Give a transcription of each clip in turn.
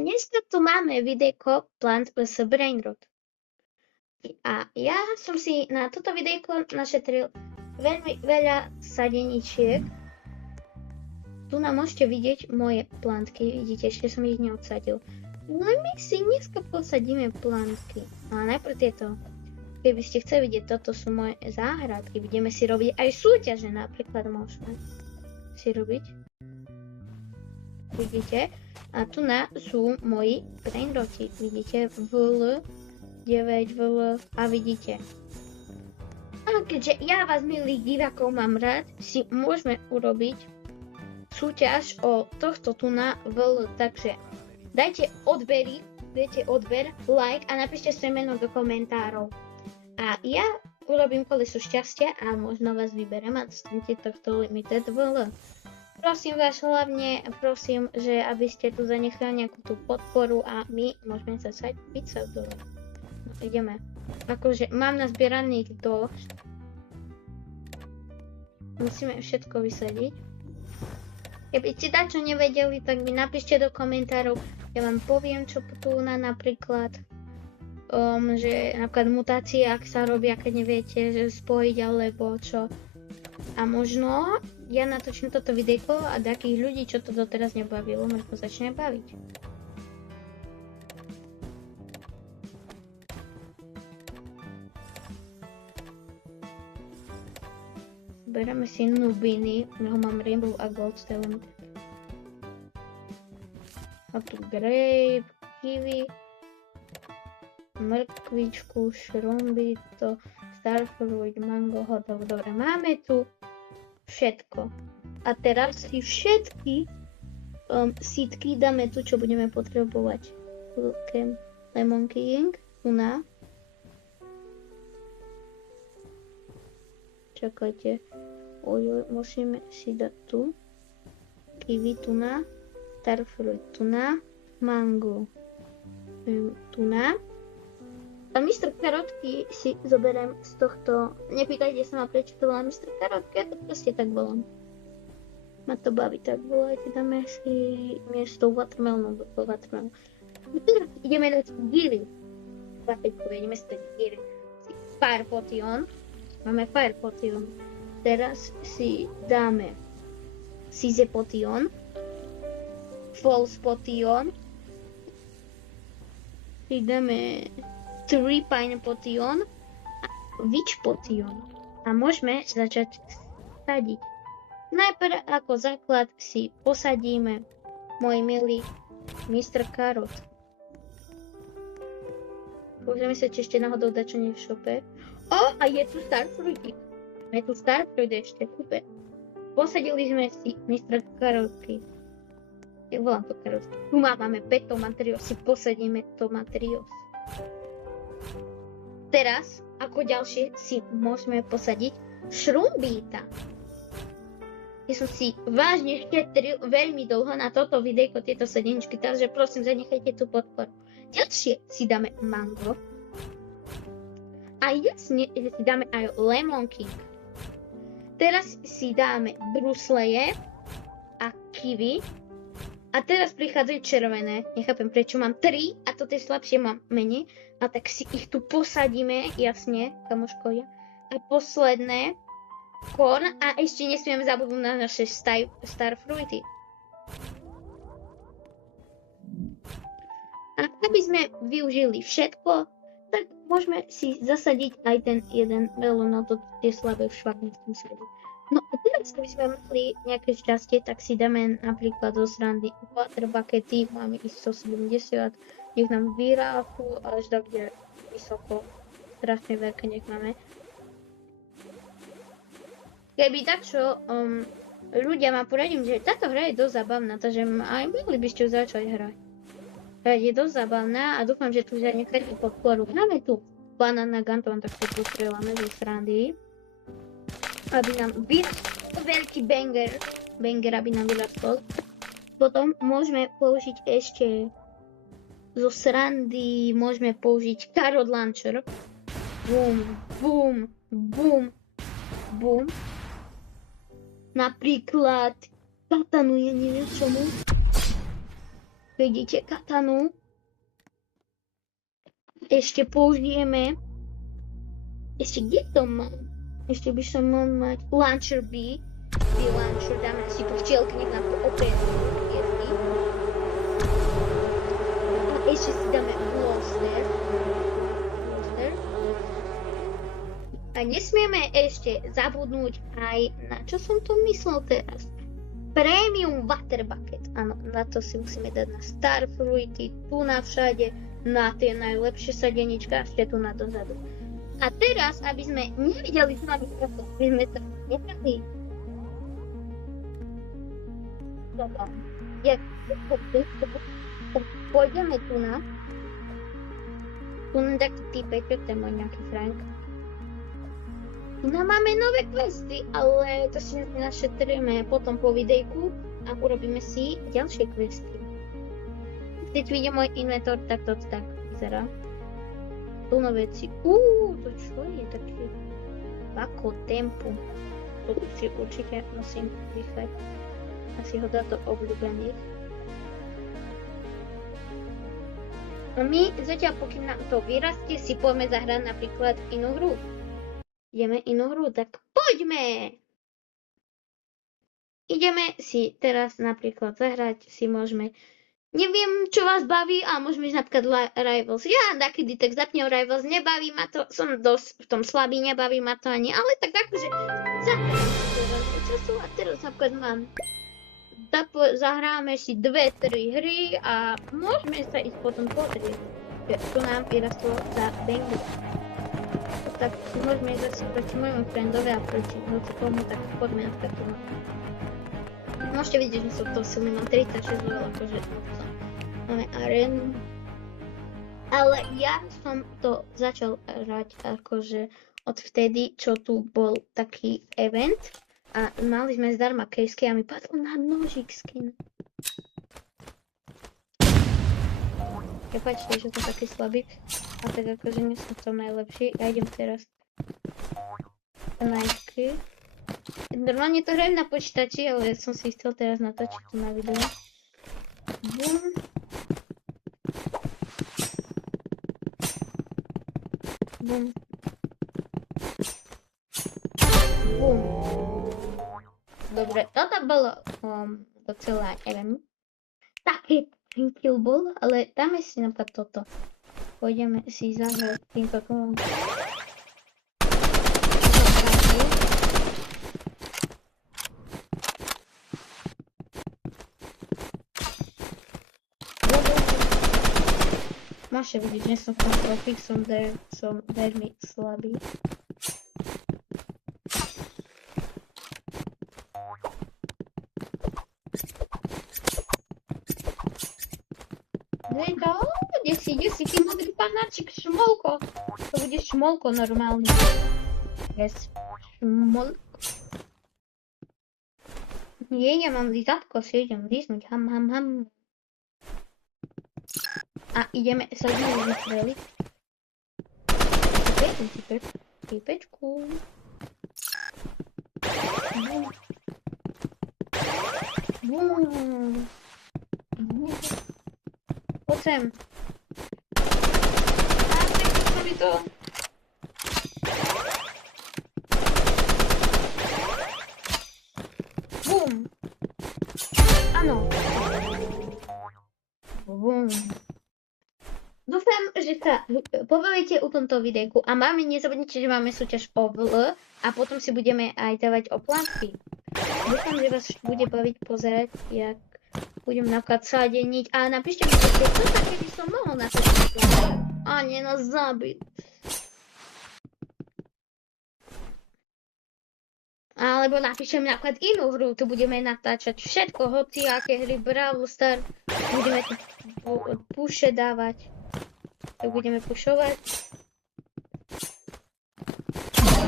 dneska tu máme videjko Plant vs Brainrot. A ja som si na toto videjko našetril veľmi veľa sadeničiek. Tu nám môžete vidieť moje plantky, vidíte, ešte som ich neodsadil. No my si dneska posadíme plantky, ale najprv tieto. Keby ste chceli vidieť, toto sú moje záhradky, budeme si robiť aj súťaže, napríklad môžeme si robiť. Vidíte? A tu sú moji brainroti, vidíte? VL 9 VL a vidíte. A keďže ja vás, milých divákov, mám rád, si môžeme urobiť súťaž o tohto tu na VL, takže dajte odbery, like a napíšte svoje meno do komentárov. A ja urobím koleso šťastia a možno vás vyberem a dostanete tohto limited VL. Prosím vás hlavne, prosím, že aby ste tu zanechali nejakú tú podporu a my môžeme zasať pizza dole. No, ideme. Akože mám nazbieraných dosť. Musíme všetko vysadiť. Keby ste dačo nevedeli, tak mi napíšte do komentárov. Ja vám poviem, čo tu napríklad. Že napríklad mutácie, ak sa robia, keď neviete, že spojiť alebo čo. A možno ja natočím toto videjko a takých ľudí, čo to doteraz nebavilo, možno začne baviť. Bereme si nubiny, ho mám Rainbow a Gold Talent. A tu grape, kiwi, mrkvičku, šrumbito, starfruit, mango, hotovo. Dobre, máme tu všetko. A teraz si všetky sítky dáme tu, čo budeme potrebovať. Lemon King, tu na. Čakajte. Musíme si dať tu. Kiwi tu na. Starfruit tu na. Mango tu na. A Mr. Karotky si zoberiem z tohto, nepýtajte sa ma, prečo to volám Mr. Karotky, ja to proste tak volám. Ma to baví tak volať, dáme si miesto watermelonu do watermelonu. Teraz ideme dať gily. Ideme si dať gily. Fire Potion. Máme Fire Potion. Teraz si dáme Size Potion. False Potion. Si dáme 3 Pine Potion a Witch Potion. A môžeme začať sadiť. Najprv ako základ si posadíme môj milý Mr. Carrot. Pozrieme sa, či ešte náhodou dačo nie v šope. A je tu Starfruitik. Je tu Starfruit ešte, super. Posadili sme si Mr. Carrotky. Ja volám to Carrotky. Tu máme 5 tomatrios, si posadíme tomatrios. Teraz, ako ďalšie, si môžeme posadiť šrumbíta. Ja som si vážne šetril veľmi dlho na toto videjko, tieto sedeničky, takže prosím, zanechajte tú podporu. Ďalšie si dáme mango. A jasne, že si dáme aj lemon king. Teraz si dáme brusleje a kiwi. A teraz prichádzajú červené. Nechápem, prečo mám 3 a toto je slabšie, mám menej. A tak si ich tu posadíme, jasne, kamoškovia. A posledné, corn. A ešte nesmieme zabudnúť na naše starfruity. A aby sme využili všetko, tak môžeme si zasadiť aj ten jeden melón, no to tie slabé v švaknickom sade. No a teraz, keby sme mali nejaké šťastie, tak si dáme napríklad zo srandy water buckety, máme ich 170, nech nám vyráku až tak, kde vysoko, strašne veľké nech máme. Keby takto ľudia ma poradím, že táto hra je dosť zabavná, takže aj mohli by ste ju začať hrať. Je dosť zabavná a dúfam, že tu zanecháte podporu. Máme tu banana gun, to vám takto postrieľame zo srandy. Aby nám vyrastol veľký banger, aby nám vyrastol. Potom môžeme použiť ešte zo srandy, môžeme použiť carrot launcher. Bum, bum, bum, bum. Napríklad tatanuje, neviem čomu. vidíte katanu. Ešte použijeme... Ešte kde to mám? Ešte by som mal mať Launcher B. Launcher, dáme si tu včielkne na to opäť hviezdy. A ešte si dáme Blaster. A nesmieme ešte zabudnúť aj na čo som to myslel teraz. Premium Water Bucket. Áno, na to si musíme dať na Starfruity, tu na všade, na tie najlepšie sadenička, ešte tu na dozadu. A teraz, aby sme nevideli s nami toto, aby sme to nechali. Toto. Pôjdeme tu na. Tu na taký týpeček, to je môj nejaký Frank. Tu máme nové questy, ale to si našetríme potom po videjku a urobíme si ďalšie questy. Keď vidím môj inventor, tak to tak vyzerá. Plno veci. To čo je také? Bako tempu. To si určite musím vychať. Asi ho dá do obľúbených. A my zatiaľ, pokým nám to vyrastie, si poďme zahrať napríklad inú hru. Ideme inú hru, tak poďme! Ideme si teraz napríklad zahrať, si môžeme... Neviem, čo vás baví, a môžeme ísť napríklad Rivals. Ja takedy tak zapnem Rivals, nebaví ma to, som dosť v tom slabý, nebaví ma to ani, ale tak akože zahráme si času a teraz napríklad mám. Zahráme si 2-3 hry a môžeme sa ísť potom pozrieť, čo nám vyrastlo za Bengu. Tak môžeme ísť zase proti môjmu friendovi a proti hocikomu, tak poďme napríklad tu. Môžete vidieť, že som to silný, mám 36 level, akože máme arénu. Ale ja som to začal hrať akože od vtedy, čo tu bol taký event a mali sme zdarma kejsky a mi padlo na nožík skin. Prepačte, že som taký slabý a tak akože nie som to najlepší. Ja idem teraz na knajpky. Normálne to hrajem na počítači, ale som si chcel teraz natočiť to na video. Bum. Bum. Bum. Dobre, toto bolo docela, neviem, taký kill bol, ale dáme si napríklad toto. Pôjdeme si zahrať týmto kolom. Môžete vidieť, že som v tom profik, som veľmi slabý. Kde si, ty modrý panáčik, šmolko. To bude šmolko normálne. Yes, šmolko. Nie, ja mám lizátko, si idem líznuť, ham. A ideme sa znovu vystreliť. Týpečku. Poď sem. A mi to. Bum. Áno. Bum. Dúfam, že sa pobavíte u tomto videjku a nezabudnite, že máme súťaž o VL a potom si budeme aj dávať oplatky. Dúfam, že vás bude baviť pozerať, jak budem napríklad sadeniť a napíšte mi, čo sa kedy som mohol natáčať. A nie nás zabiť. Alebo napíšem napríklad inú hru, tu budeme natáčať všetko, hoci aké hry, Brawl Stars, budeme tu puše dávať. Tak budeme pušovať.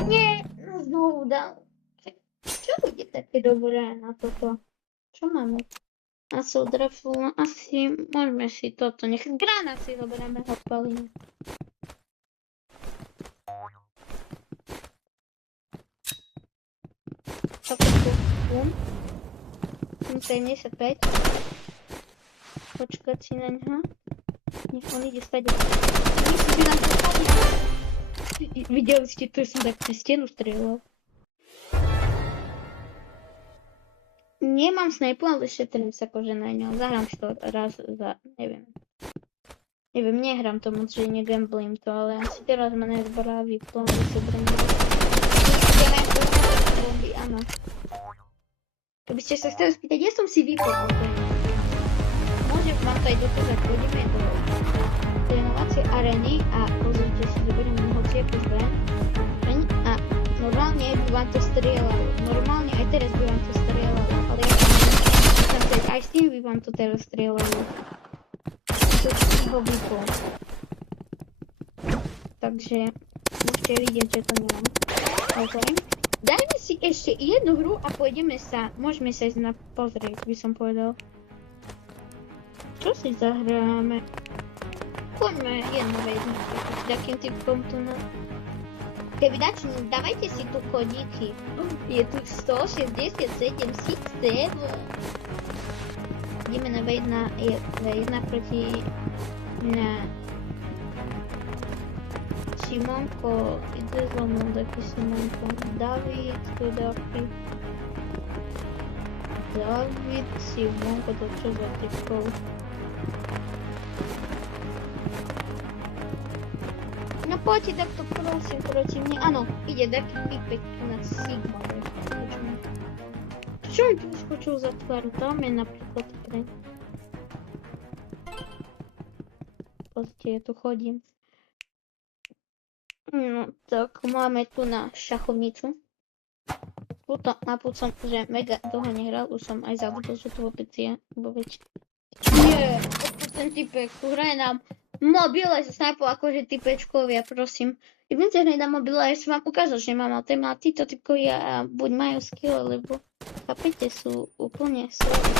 Nie, no znovu dal. Čo bude také dobré na toto? Čo máme? Assault rifle, asi môžeme si toto nechať. Granát si zoberieme, odpalíme. Toto tu. 75. počkať si na ňa. Nech on ide stať. Myslím, že nám to padne. Videli ste, to som tak cez stenu strieľal. Nemám snipu, ale šetrím sa akože na ňo. Zahrám si to raz za, neviem. Neviem, nehrám to moc, že negamblím to, ale asi teraz ma nezbaví plán, že sa brendím. Bomby, áno. Keby ste sa chceli spýtať, ja som si vypol. Môžem vám to aj dokázať, pôjdeme do trénovacej arény a pozrite si, zoberieme hociakú zbraň a normálne by vám to strieľalo. Normálne aj teraz by vám to strieľalo, ale ja som chcieť, aj s tým by vám to teraz strieľalo. To si ho vypol. Takže môžete vidieť, že to nemám. OK. Dajme si ešte jednu hru a pôjdeme sa, môžeme sa ísť na pozrieť, by som povedal. Čo si zahráme? Poďme jednu vec, takým typkom tu na... Keby dávajte si tu kodíky. Je tu 167 systém. Ideme na V1 proti na Simonko, ide so mnou taký Simonko. David, Simonko, to čo za typkov? No poďte takto prosím proti mne. Áno, ide taký pípek tu na Sigma. Čo mi tu vyskočil za tvár? Tam je napríklad pre... Pozrite, ja tu chodím. No, tak máme tu na šachovnicu. Tuto mapu som, že mega dlho nehral, už som aj zabudol, že to vôbec je, bo veď... Nie, odpust ten typek, tu hraje nám mobile sa snajpol akože typečkovia, prosím. Ja viem, že hraje na mobile, ja som vám ukázal, že mám, ale títo typkovia buď majú skill, lebo chápete, sú úplne slabí.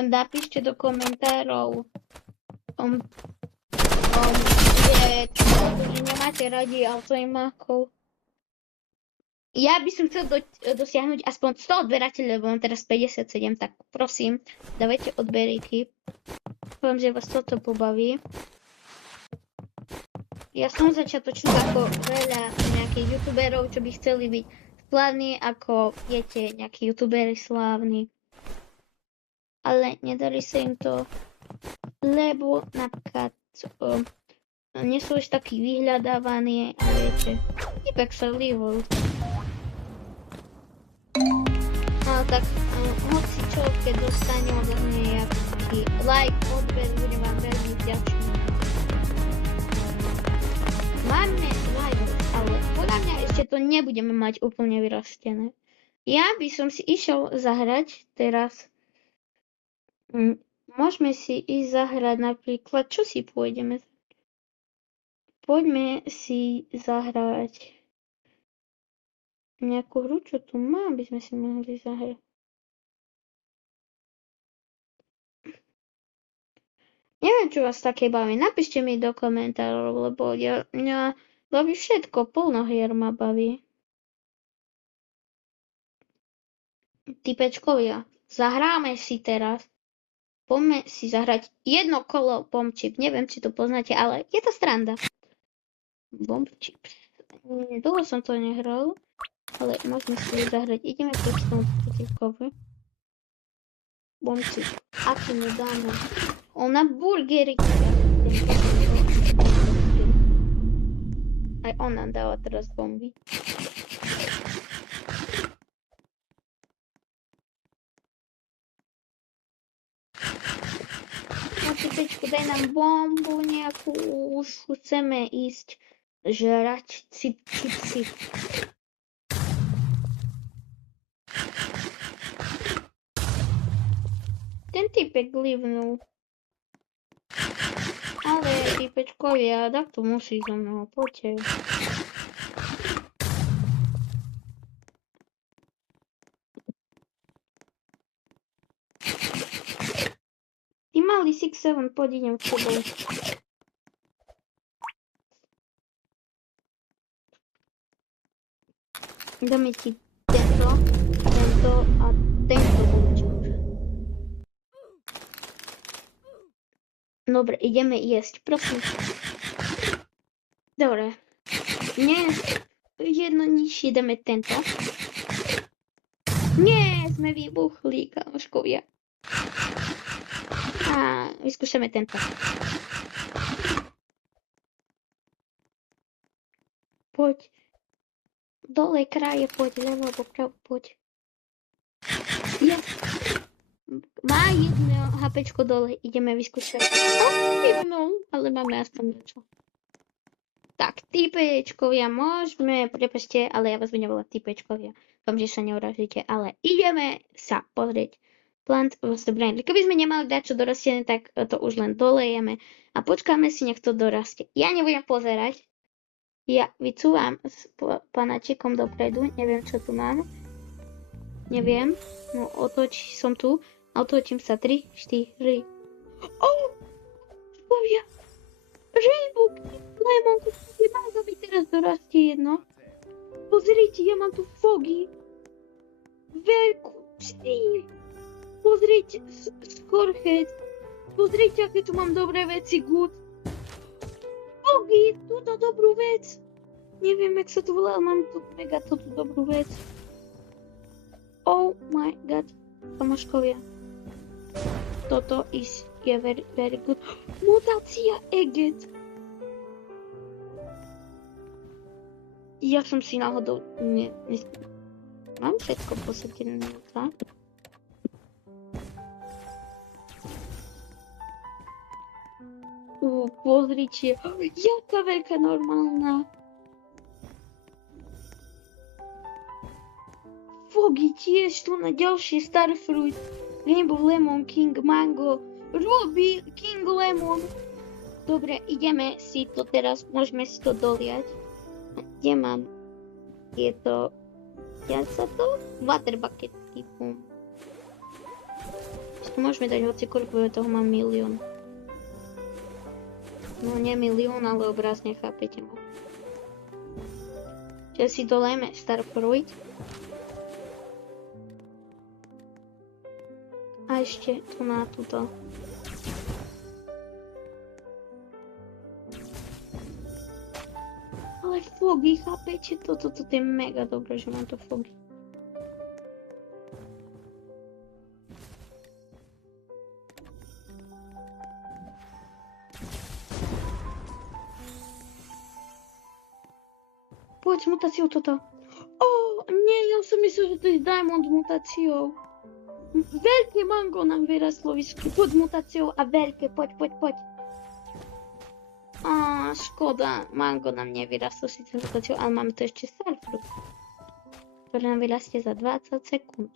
Napíšte do komentárov, že nemáte radi autoimákov. Ja by som chcel dosiahnuť aspoň 100 odberateľov, lebo mám teraz 57, tak prosím, dávajte odberíky. Poviem, že vás toto pobaví. Ja som začiatočný ako veľa nejakých youtuberov, čo by chceli byť slávni, ako viete, nejakí youtuberi slávni. Ale nedarí sa im to, lebo napríklad nie sú už takí vyhľadávaní a viete, typek sa líbol. No tak, hoci čo, keď dostane odo mňa nejaký like, odber, budem vám veľmi vďačný. Máme like, ale podľa mňa ešte to nebudeme mať úplne vyrastené. Ja by som si išiel zahrať teraz. Môžeme si ísť zahrať napríklad, čo si pôjdeme? Poďme si zahrať nejakú hru, čo tu má, aby sme si mohli zahrať. Neviem, čo vás také baví, napíšte mi do komentárov, lebo mňa baví všetko, plno hier ma baví. Typečkovia, zahráme si teraz. Poďme si zahrať jedno kolo Bombchip. Neviem, či to poznáte, ale je to sranda. Bombchip. Dlho som to nehral, ale môžeme si zahrať. Ideme proti tomu typkovi. Bombchip. Aký mu dáme? On na burgery. Aj on nám dáva teraz bomby. Typečku, daj nám bombu nejakú, už chceme ísť žrať chipsy. Ten typek livnul. Ale typečkovia, tak to musí so mnou, poďte. Ty malý 6-7, poď idem k tebou. Dáme ti tento a tento bočok. Dobre, ideme jesť, prosím. Dobre. Nie, jedno nižšie dáme tento. Nie, sme vybuchli, kamoškovia. A vyskúšame tento. Poď. Dole kraje, poď, ľavo, popravo, poď. Yes. Má jedno HPčko dole, ideme vyskúšať. Ale máme aspoň niečo. Tak, typečkovia, môžeme, prepáčte, ale ja vás budem volať typečkovia. Vám, že sa neurazíte, ale ideme sa pozrieť. Plant was the brain. Keby sme nemali dať čo dorastené, tak to už len dolejeme a počkáme si, nech to dorastie. Ja nebudem pozerať. Ja vycúvam s panačikom dopredu, neviem, čo tu mám. Neviem. No, som tu. A otočím sa 3, 4. Povia. Rainbow Lemon, kde mága mi teraz dorastie jedno. Pozrite, ja mám tu Foggy. Veľkú 4. Pozrite, Skorchet. Pozrite, aké tu mám dobré veci, Good. Foggy, túto dobrú vec. Neviem, jak sa to volá, mám tu mega túto dobrú vec. Oh my god, kamoškovia. Toto je very, very good. Mutácia Eget. Ja som si náhodou... Mám všetko posadené na to. Pozrite, jaká veľká normálna. Foggy tiež tu na ďalšie Starfruit, Rainbow Lemon, King Mango, Ruby, King Lemon. Dobre, ideme si to teraz, môžeme si to doliať. Kde mám? Je to... Ja sa to? Water bucket typu. Môžeme dať hocikoľko, toho mám milión. No nie milión, ale obrazne, chápete ma. Čiže si dolejme Starfruit. A ešte tu na túto. Ale Foggy, chápete? Toto je mega dobré, že mám to Foggy. Poď s mutáciou toto. Nie, ja som myslel, že to je Diamond mutáciou. Veľké mango nám vyrastlo pod mutáciou a veľké, poď. Škoda, mango nám nevyrastlo síce mutáciou, ale máme tu ešte Starfruit, ktoré nám vyrastie za 20 sekúnd.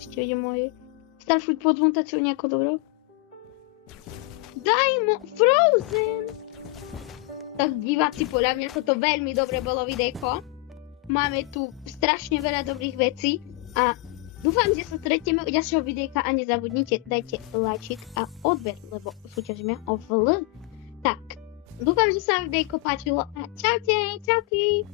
Ešte vidím moje Starfruit pod mutáciou nejako dobro. Diamond Frozen! Tak diváci, podľa mňa toto veľmi dobre bolo videjko. Máme tu strašne veľa dobrých vecí a dúfam, že sa stretneme u ďalšieho videjka a nezabudnite, dajte lajčik a odber, lebo súťažíme o VL. Tak, dúfam, že sa vám videjko páčilo a čaute, čauky!